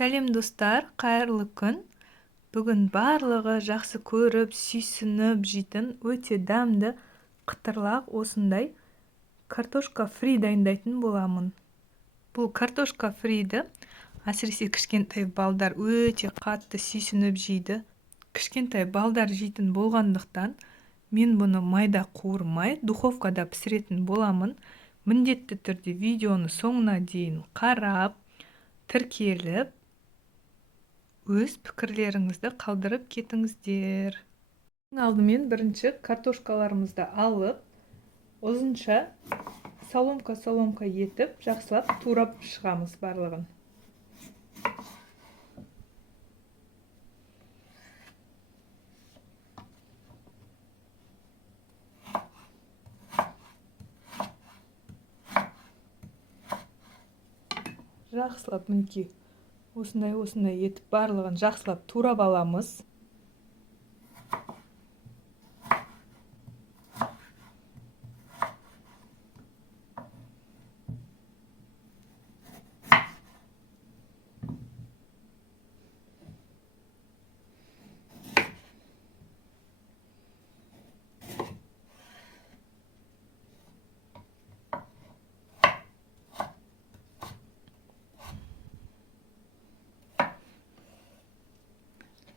Сәлем достар, қайырлы күн. Бүгін барлығы жақсы көріп, сүйсініп жейтін өте дәмді қытырлақ осындай картошка фри дайындайтын боламын. Бұл картошка фриді әсіресе кішкентай балдар өте қатты сүйсініп жейді. Кішкентай балдар жейтін болғандықтан мен бұны майда қуырмай духовкада пісіретін боламын. Міндетті түрде видеоны соңына дейін қарап, тіркеліп, өз пікірлеріңізді қалдырып кетіңіздер. Алдымен бірінші картошкаларымызды алып, ұзынша соломка етіп, жақсылап турап шығамыз барлығын. Жақсылап мінекей осындай етіп барлығын жақсылап турап аламыз.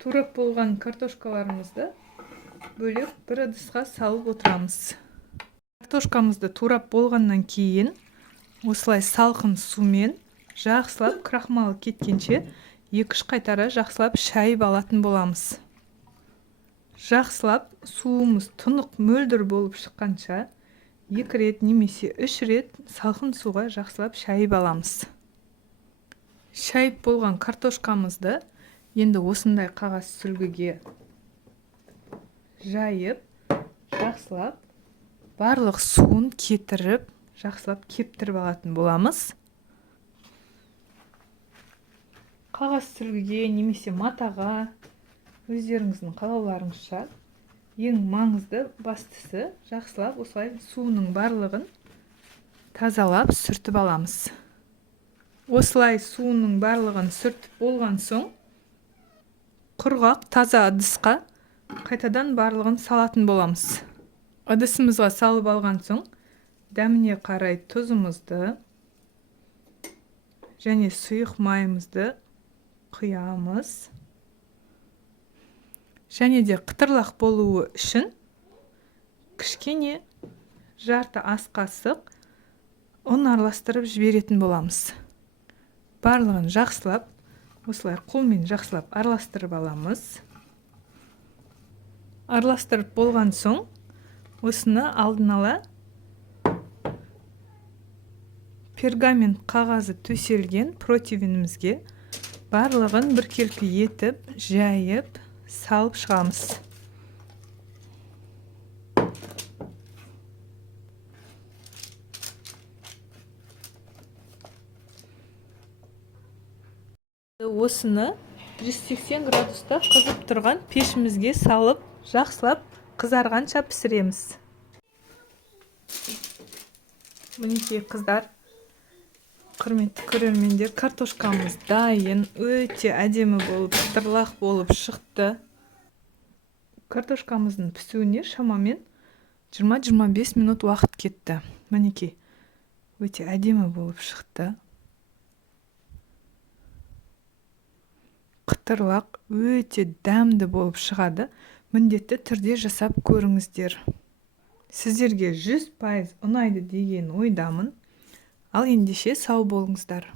Турап болған картошкаларымызды бөлек бір ыдысқа салып отырамыз. Картошкамызды турап болғаннан кейін осылай салқын сумен жақсылап крахмалы кеткенше 2-3 қайтара жақсылап шайып алатын боламыз. Жақсылап суымыз тұнық мөлдір болып шыққанша 2 рет немесе 3 рет салқын суға жақсылап шайып аламыз. Шайып болған картошкамызды енді осындай қағаз сүлгіге жайып, жақсылап барлық суын кетіріп, жақсылап кептіріп алатын боламыз. Қағаз сүлгіге немесе матаға өздеріңіздің қалауларыңызша ең маңызды бастысы жақсылап осылай суының барлығын тазалап сүртіп аламыз. Осылай суының барлығын сүртіп болған соң құрғақ таза ыдысқа қайтадан барлығын салатын боламыз. Ыдысымызға салып алған соң дәміне қарай тұзымызды және сұйық майымызды құямыз. Және де қытырлақ болуы үшін кішкене жарты ас қасық ұн араластырып жіберетін боламыз. Барлығын жақсылап осылай қолмен жақсылап араластырып аламыз. Араластырып болған соң осыны алдын ала пергамент қағазы төселген противенімізге барлығын біркелкі етіп, жайып, салып шығамыз. Осыны 180 градуста қызып тұрған пешімізге салып, жақсылап қызарғанша пісіреміз. Мінекей қыздар, құрметті көрермендер, картошкамыз дайын, өте әдемі болып, қытырлақ болып шықты. Картошкамыздың пісуіне шамамен 20-25 минут уақыт кетті. Мінекей, өте әдемі болып шықты. Қытырлақ өте дәмді болып шығады. Міндетті түрде жасап көріңіздер. Сіздерге 100% ұнайды деген ойдамын. Ал ендеше сау болыңыздар.